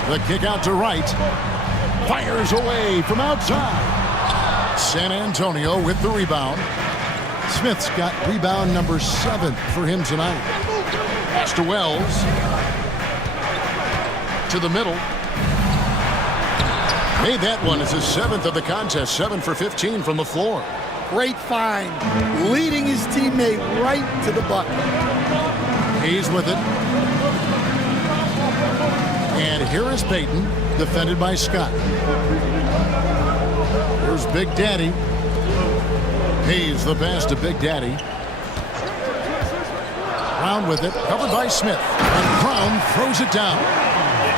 The kick out to Wright. Fires away from outside. San Antonio with the rebound. Smith's got rebound number 7 for him tonight. Pass to Wells. To the middle. Made that one as his 7th of the contest. 7 for 15 from the floor. Great find. Leading his teammate right to the bucket. Hayes with it. And here is Payton, defended by Scott. Here's Big Daddy. Hayes the pass to Big Daddy. Brown with it, covered by Smith. And Brown throws it down.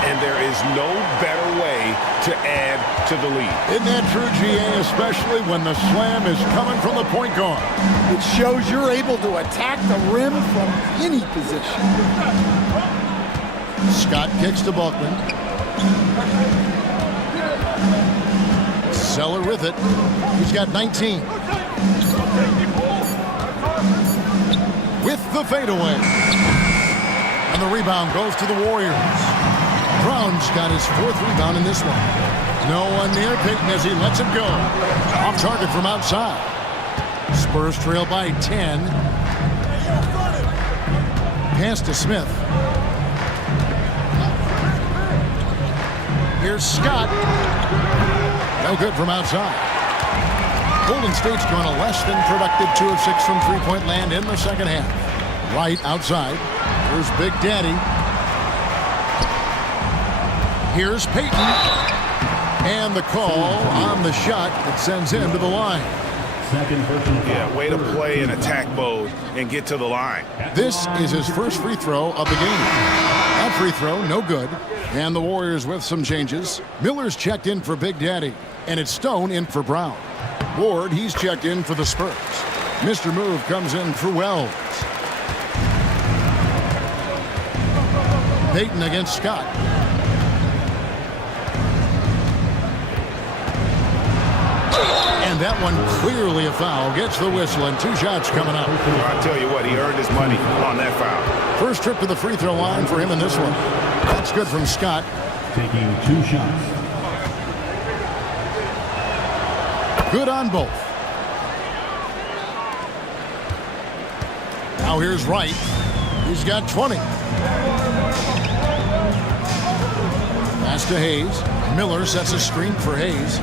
And there is no better way to add to the lead. Isn't that true, GA? Especially when the slam is coming from the point guard. It shows you're able to attack the rim from any position. Scott kicks to Buckman. Zeller with it. He's got 19. With the fadeaway. And the rebound goes to the Warriors. Brown's got his 4th rebound in this one. No one near Payton as he lets it go. Off target from outside. Spurs trail by 10. Pass to Smith. Here's Scott. No good from outside. Golden State's gone a less than productive 2 of 6 from three-point land in the second half. Right outside. Here's Big Daddy. Here's Payton. And the call on the shot that sends him to the line. Yeah, way to play in attack mode and get to the line. This is his first free throw of the game. That free throw, no good. And the Warriors with some changes. Miller's checked in for Big Daddy. And it's Stone in for Brown. Ward, he's checked in for the Spurs. Mr. Move comes in for Wells. Payton against Scott. And that one clearly a foul. Gets the whistle and 2 shots coming up. I tell you what, he earned his money on that foul. First trip to the free throw line for him in this one. That's good from Scott. Taking 2 shots. Good on both. Now here's Wright. He's got 20. Pass to Hayes. Miller sets a screen for Hayes.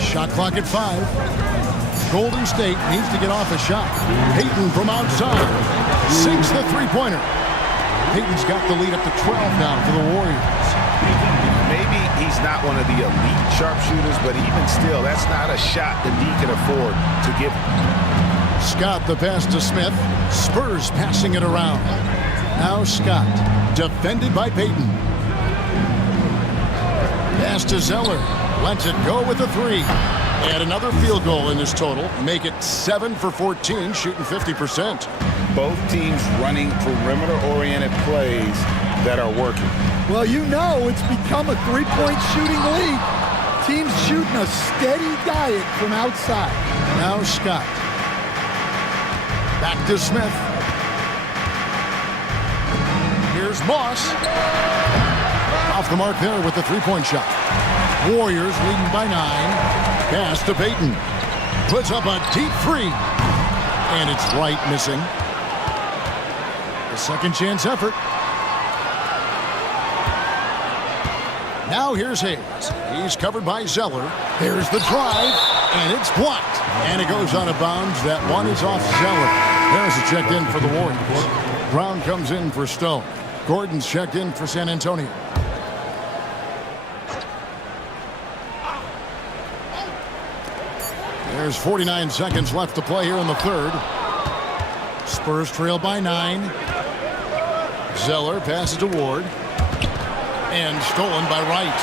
Shot clock at 5. Golden State needs to get off a shot. Payton from outside sinks the three-pointer. Payton's got the lead up to 12 now for the Warriors. Maybe he's not one of the elite sharpshooters, but even still, that's not a shot that he can afford to give. Scott the pass to Smith. Spurs passing it around. Now Scott, defended by Payton. Pass to Zeller. Lets it go with the 3. And another field goal in this total. Make it 7 for 14, shooting 50%. Both teams running perimeter-oriented plays that are working. Well, you know it's become a three-point shooting league. Teams shooting a steady diet from outside. Now Scott. Back to Smith. Here's Moss. Off the mark there with the three-point shot. Warriors leading by 9. Pass to Payton. Puts up a deep three. And it's right missing. A second chance effort. Now here's Hayes. He's covered by Zeller. There's the drive, and it's blocked. And it goes out of bounds. That one is off Zeller. Harris is checked in for the Warriors. Brown comes in for Stone. Gordon's checked in for San Antonio. There's 49 seconds left to play here in the third. Spurs trail by 9. Zeller passes to Ward. And stolen by Wright.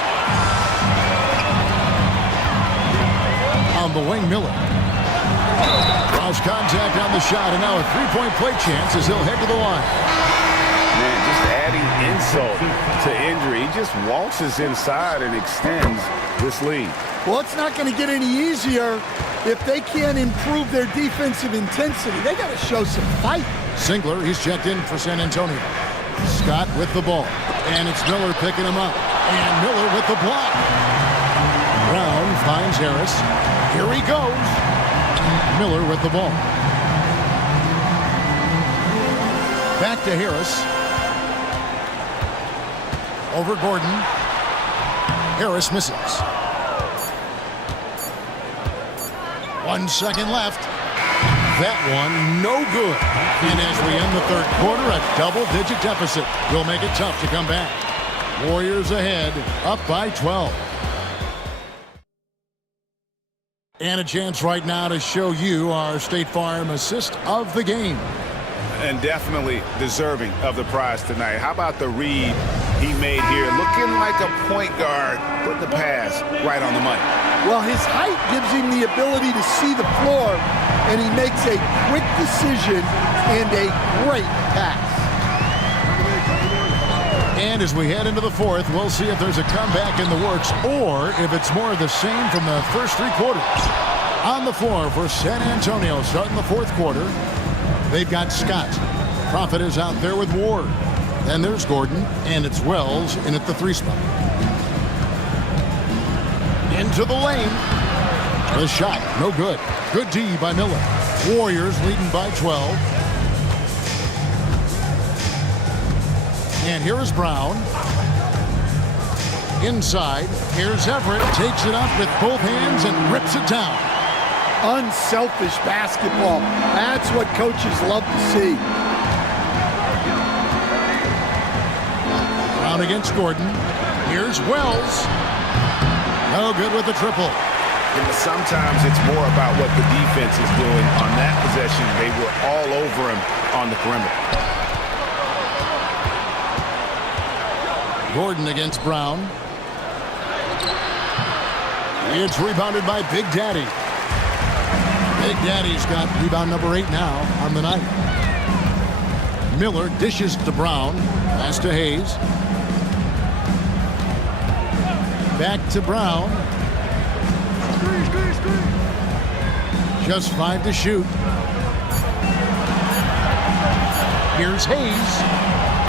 On the wing, Miller. Draws contact on the shot, and now a three-point play chance as he'll head to the line. Man, just adding insult to injury. He just waltzes inside and extends this lead. Well, it's not going to get any easier if they can't improve their defensive intensity. They got to show some fight. Singler, he's checked in for San Antonio. Scott with the ball. And it's Miller picking him up. And Miller with the block. Brown finds Harris. Here he goes. Miller with the ball. Back to Harris. Over Gordon. Harris misses. 1 second left. That one, no good. And as we end the third quarter, a double-digit deficit will make it tough to come back. Warriors ahead, up by 12. And a chance right now to show you our State Farm assist of the game. And definitely deserving of the prize tonight. How about the read he made here? Looking like a point guard, putting the pass right on the money. Well, his height gives him the ability to see the floor, and he makes a quick decision and a great pass. And as we head into the fourth, we'll see if there's a comeback in the works or if it's more of the same from the first three quarters. On the floor for San Antonio starting the fourth quarter, they've got Scott. Prophet is out there with Ward. Then there's Gordon, and it's Wells in at the 3 spot. Into the lane. The shot, no good. Good D by Miller. Warriors leading by 12. And here is Brown. Inside, here's Everett. Takes it up with both hands and rips it down. Unselfish basketball. That's what coaches love to see. Brown against Gordon. Here's Wells. No good with the triple. Sometimes it's more about what the defense is doing. On that possession, they were all over him on the perimeter. Gordon against Brown. It's rebounded by Big Daddy. Big Daddy's got rebound number 8 now on the night. Miller dishes to Brown. Pass to Hayes. Back to Brown. Just 5 to shoot. Here's Hayes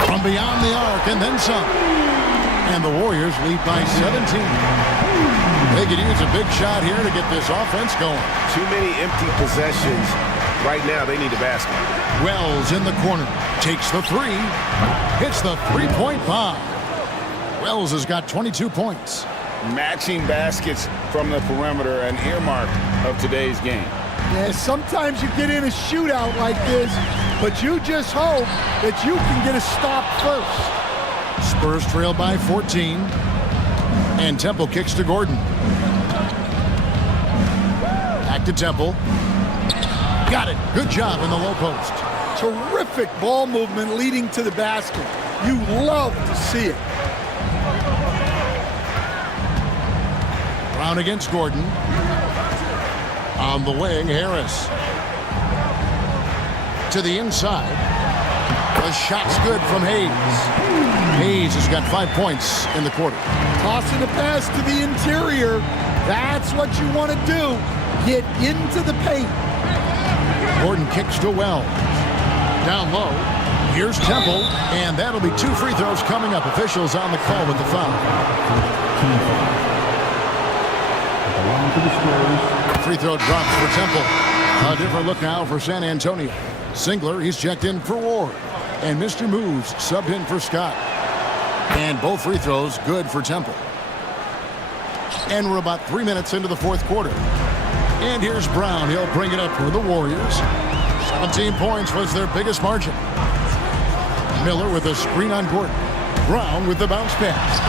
from beyond the arc and then some. And the Warriors lead by 17. They could use a big shot here to get this offense going. Too many empty possessions. Right now, they need a basket. Wells in the corner. Takes the 3. Hits the three-point bomb. Wells has got 22 points. Matching baskets from the perimeter, an earmark of today's game. Yeah, sometimes you get in a shootout like this, but you just hope that you can get a stop first. Spurs trail by 14. And Temple kicks to Gordon. Back to Temple. Got it. Good job in the low post. Terrific ball movement leading to the basket. You love to see it. Brown against Gordon. On the wing, Harris. To the inside. The shot's good from Hayes. Hayes has got 5 points in the quarter. Tossing a pass to the interior. That's what you want to do. Get into the paint. Gordon kicks to Wells. Down low. Here's Temple, and that'll be 2 free throws coming up. Officials on the call with the foul. Free throw drops for Temple. A different look now for San Antonio. Singler, he's checked in for Ward. And Mr. Moves subbed in for Scott. And both free throws good for Temple. And we're about 3 minutes into the fourth quarter. And here's Brown. He'll bring it up for the Warriors. 17 points was their biggest margin. Miller with a screen on Gordon. Brown with the bounce pass.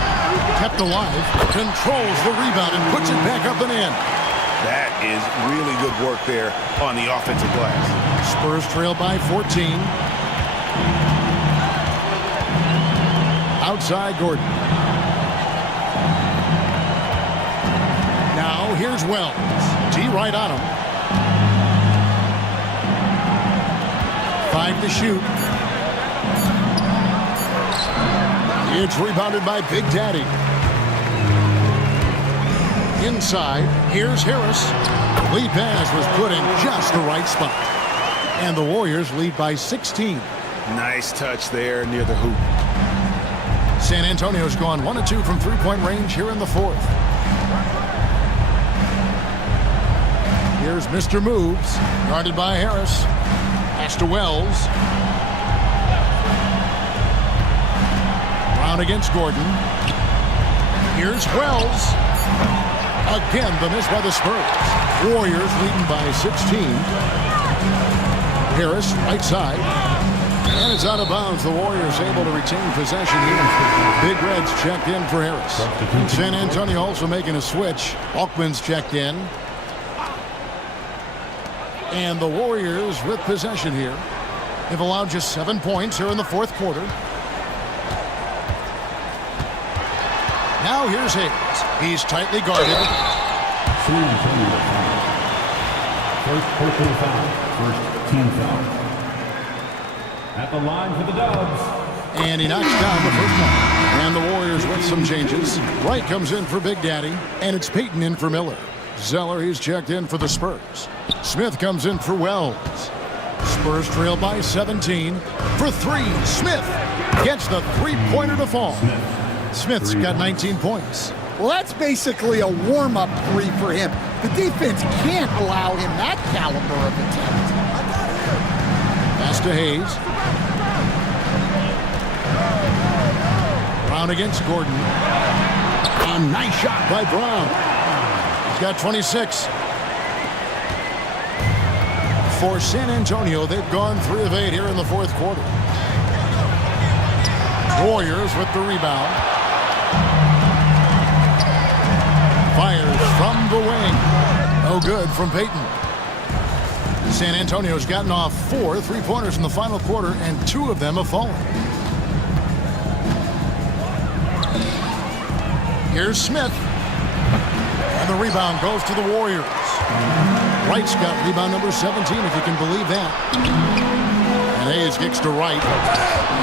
Kept alive. Controls the rebound and puts it back up and in. That is really good work there on the offensive glass. Spurs trail by 14. Outside Gordon. Now here's Wells. T right on him. 5 to shoot. It's rebounded by Big Daddy. Inside, here's Harris. Lead pass was put in just the right spot. And the Warriors lead by 16. Nice touch there near the hoop. San Antonio's gone 1 of 2 from three-point range here in the fourth. Here's Mr. Moves, guarded by Harris. Pass to Wells. Brown against Gordon. Here's Wells. Again, the miss by the Spurs. Warriors leading by 16. Harris, right side. And it's out of bounds. The Warriors able to retain possession here. Big Reds checked in for Harris. San Antonio also making a switch. Hawkman's checked in. And the Warriors with possession here. They've allowed just 7 points here in the fourth quarter. Now here's Hayes. He's tightly guarded. San Antonio foul. First personal foul. First team foul. At the line for the Dubs. And he knocks down the first one. And the Warriors with some changes. Wright comes in for Big Daddy. And it's Payton in for Miller. Zeller, he's checked in for the Spurs. Smith comes in for Wells. Spurs trail by 17. For 3, Smith gets the three-pointer to fall. Smith's got 19 points. Well, that's basically a warm-up 3 for him. The defense can't allow him that caliber of attempt. Pass to Hayes. Brown against Gordon. A nice shot by Brown. He's got 26. For San Antonio, they've gone 3 of 8 here in the fourth quarter. Warriors with the rebound. Fires from the wing. No good from Payton. San Antonio's gotten off 4 3-pointers in the final quarter, and 2 of them have fallen. Here's Smith. And the rebound goes to the Warriors. Wright's got rebound number 17, if you can believe that. And Hayes kicks to Wright.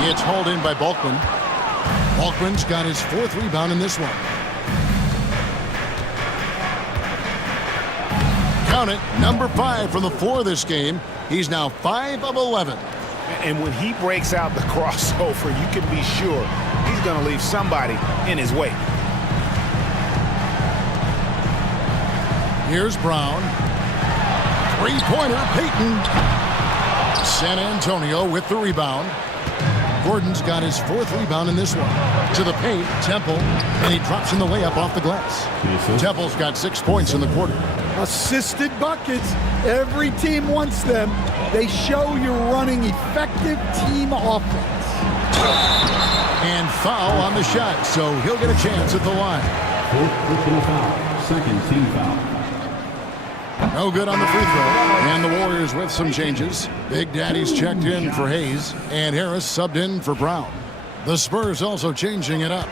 It's hauled in by Balkman. Balkman's got his 4th rebound in this one. Count it, number 5 from the floor this game. He's now 5 of 11. And when he breaks out the crossover, you can be sure he's going to leave somebody in his way. Here's Brown. 3-pointer, Payton. San Antonio with the rebound. Gordon's got his 4th rebound in this one. To the paint, Temple, and he drops in the layup off the glass. Temple's got 6 points in the quarter. Assisted buckets. Every team wants them. They show you're running effective team offense. And foul on the shot, so he'll get a chance at the line. 4th personal foul. 2nd team foul. No good on the free throw. And the Warriors with some changes. Big Daddy's checked in for Hayes, and Harris subbed in for Brown. The Spurs also changing it up.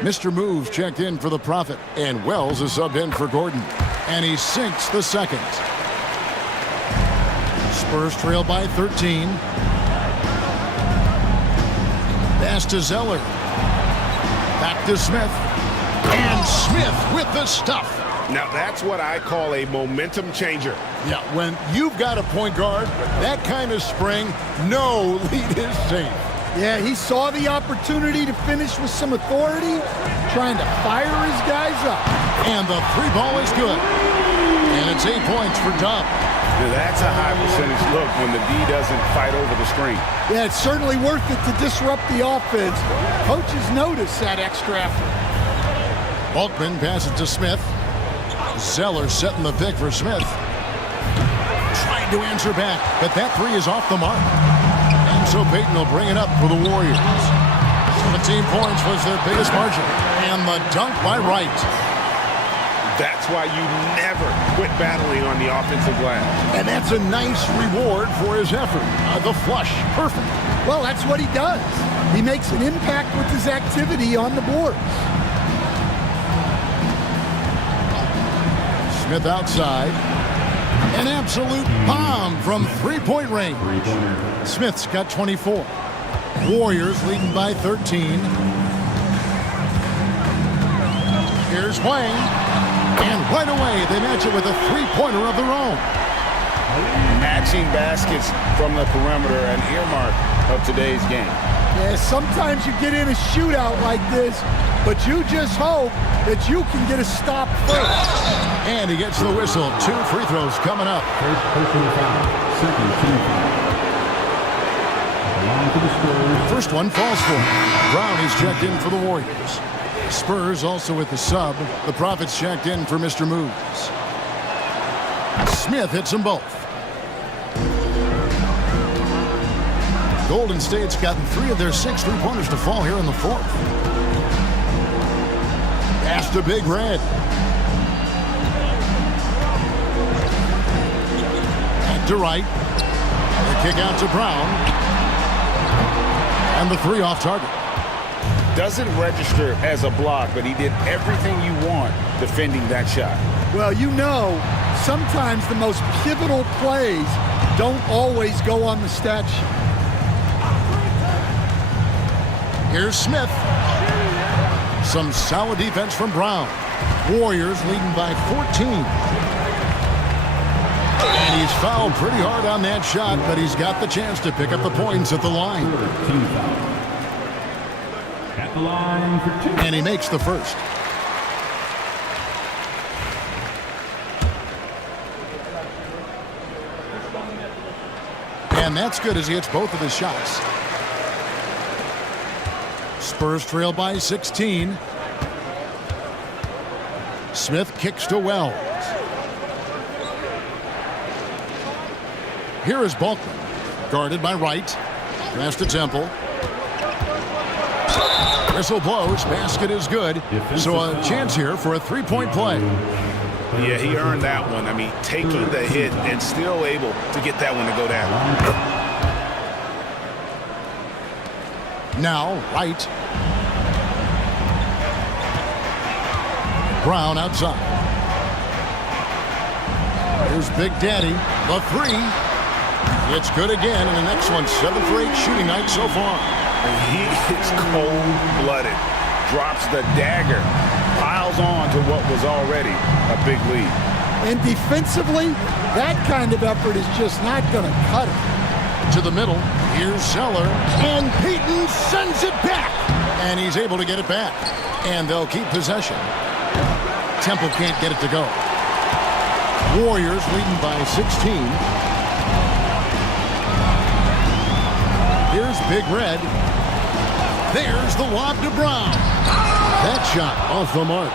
Mr. Moves checked in for the Prophet, and Wells is subbed in for Gordon. And he sinks the second. Spurs trail by 13. Pass to Zeller. Back to Smith. And Smith with the stuff. Now, that's what I call a momentum changer. Yeah, when you've got a point guard, that kind of spring, no lead is safe. Yeah, he saw the opportunity to finish with some authority, trying to fire his guys up. And the three ball is good. And it's 8 points for Dub. Now, that's a high percentage look when the D doesn't fight over the screen. Yeah, it's certainly worth it to disrupt the offense. Coaches notice that extra effort. Altman passes to Smith. Zeller setting the pick for Smith. Trying to answer back, but that three is off the mark. And so Payton will bring it up for the Warriors. 17 points was their biggest margin. And the dunk by Wright. That's why you never quit battling on the offensive glass. And that's a nice reward for his effort. The flush, perfect. Well, that's what he does. He makes an impact with his activity on the boards. Smith outside. An absolute bomb from three-point range. Smith's got 24. Warriors leading by 13. Here's Wang. And right away, they match it with a three-pointer of their own. Matching baskets from the perimeter, an earmark of today's game. Yeah, sometimes you get in a shootout like this, but you just hope that you can get a stop first. And he gets the whistle. 2 free throws coming up. First personal foul. Second team foul. Along to the Spurs. First one falls for him. Brown is checked in for the Warriors. Spurs also with the sub. The Profits checked in for Mr. Moves. Smith hits them both. Golden State's gotten 3 of their 6 three-pointers to fall here in the fourth. Pass to Big Red. Back to Wright. The kick out to Brown. And the 3 off target. Doesn't register as a block, but he did everything you want defending that shot. Well, you know, sometimes the most pivotal plays don't always go on the stat sheet. Here's Smith. Some solid defense from Brown. Warriors leading by 14. And he's fouled pretty hard on that shot, but he's got the chance to pick up the points at the line. Team foul. At the line for 2. And he makes the first. And that's good as he hits both of his shots. Spurs trail by 16. Smith kicks to Wells. Here is Balkman, guarded by Wright. Pass to Temple. Whistle blows. Basket is good. So a chance here for a three-point play. Yeah, he earned that one. I mean, taking the hit and still able to get that one to go down. Now, Wright. Brown outside. Here's Big Daddy. The 3. It's good again, and the next one 7 for 8 shooting night so far. He is cold-blooded. Drops the dagger. Piles on to what was already a big lead. And defensively, that kind of effort is just not going to cut it. To the middle. Here's Zeller. And Payton sends it back. And he's able to get it back. And they'll keep possession. Temple can't get it to go. Warriors leading by 16. Here's Big Red. There's the lob to Brown. That shot off the mark.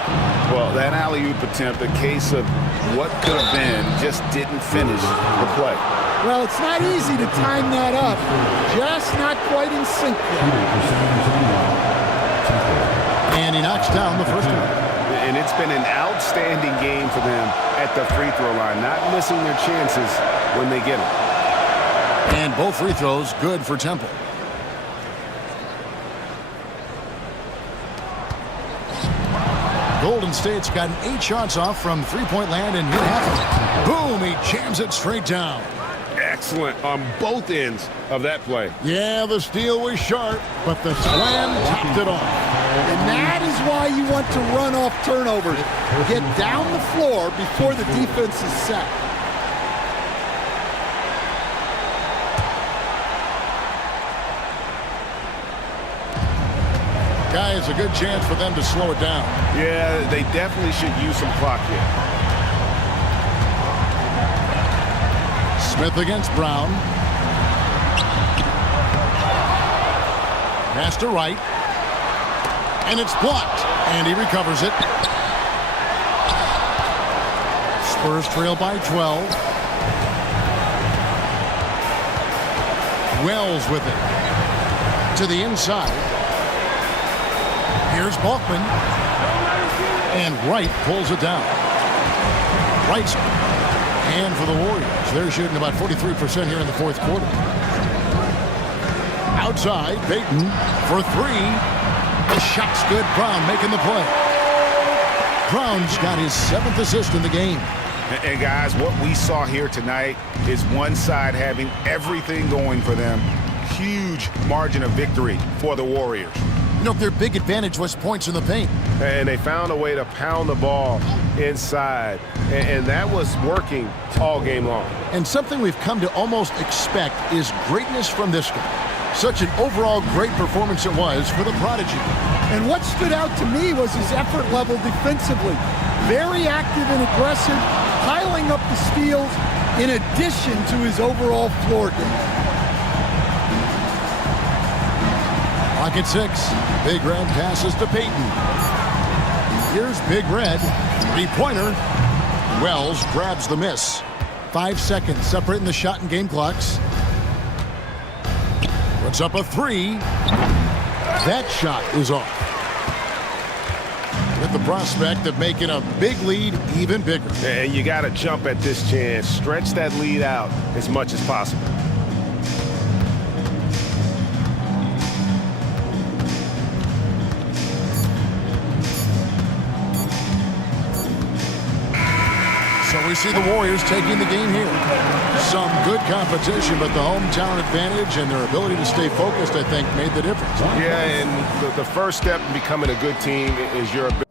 Well, that alley-oop attempt, a case of what could have been, just didn't finish the play. Well, it's not easy to time that up. Just not quite in sync there. And he knocks down the first one. And it's been an outstanding game for them at the free throw line, not missing their chances when they get them. And both free throws good for Temple. Golden State's gotten 8 shots off from three-point land, and here happens. Boom! He jams it straight down. excellent on both ends of that play. Yeah, the steal was sharp, but the slam topped it off. And that is why you want to run off turnovers. Get down the floor before the defense is set. Guys, a good chance for them to slow it down. Yeah, they definitely should use some clock here. Smith against Brown. Pass to Wright. And it's blocked. And he recovers it. Spurs trail by 12. Wells with it. To the inside. Here's Balkman. And Wright pulls it down. Wright's and for the Warriors. They're shooting about 43% here in the fourth quarter. Outside, Payton for three. The shot's good. Brown making the play. Brown's got his 7th assist in the game. And guys, what we saw here tonight is one side having everything going for them. Huge margin of victory for the Warriors. You know, their big advantage was points in the paint. And they found a way to pound the ball inside. And that was working all game long. And something we've come to almost expect is greatness from this guy. Such an overall great performance it was for the prodigy. And what stood out to me was his effort level defensively. Very active and aggressive, piling up the steals in addition to his overall floor game. Clock at 6. Big Red passes to Payton. Here's Big Red. Three-pointer. Wells grabs the miss. 5 seconds separating the shot and game clocks. Puts up a three. That shot is off. With the prospect of making a big lead even bigger. And you got to jump at this chance. Stretch that lead out as much as possible. So we see the Warriors taking the game here. Some good competition, but the hometown advantage and their ability to stay focused, I think, made the difference. Yeah, and the first step in becoming a good team is your ability